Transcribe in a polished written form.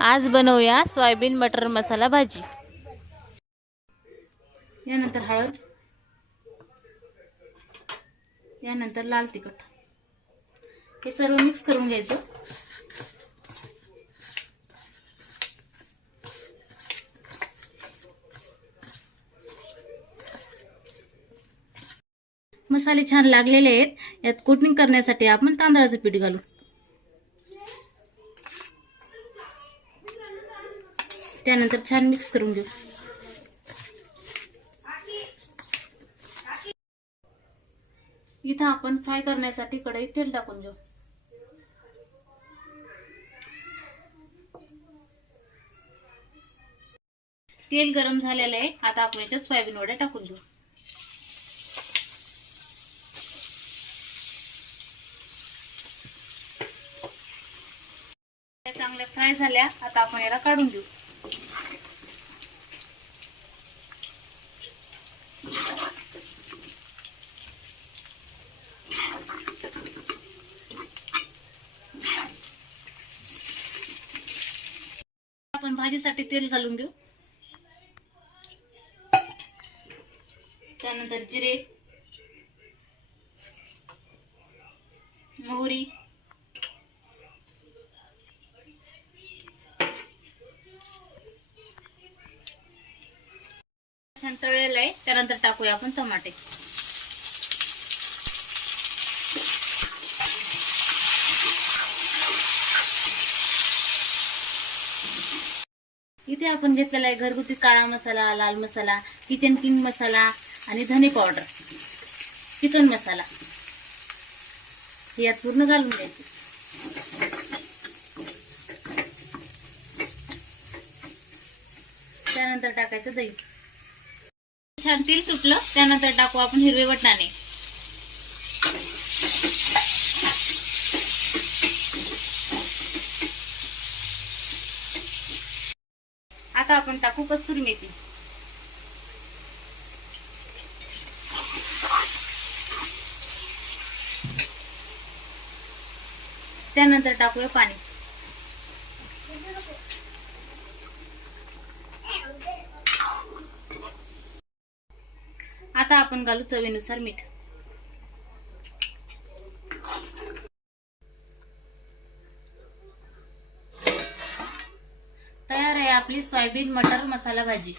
आज बनवूया सोयाबीन मटर मसाला भाजी। यानंतर हळद, यानंतर लाल तिखट, हे सर्व मिक्स करून घ्यायचं। मसाले छान लागलेले आहेत। यात कोटिंग करण्यासाठी आपण तांदळाचं पीठ घालू। त्यानंतर छान मिक्स करून घेऊ। इथं आपण फ्राय करण्यासाठी कढईत तेल टाकून घेऊ। तेल गरम झालेलं आहे। आता आपण याच्यात सोयाबीन वड्या टाकून घेऊ। चांगल्या फ्राय झाल्या। आता आपण याला काढून घेऊ। आपण भाजीसाठी तेल घालून घेऊ। त्यानंतर जिरे, मोहरी, छान तळलेलं आहे। त्यानंतर टाकूया आपण टमाटे। इथे आपण घेतलेला आहे घरगुती काळा मसाला, लाल मसाला, किचन किंग मसाला आणि धने पावडर, चिकन मसाला, हे यात पूर्ण घालून द्यायचे। त्यानंतर टाकायचं दही। छान तेल सुटलं। त्यानंतर टाकू आपण हिरवे वाटाणे। आता आपण टाकू कस्तुरी मेथी। त्यानंतर टाकूया पाणी। आता आपण घालू चवीनुसार मीठ। तयार आहे आपली सोयाबीन मटर मसाला भाजी।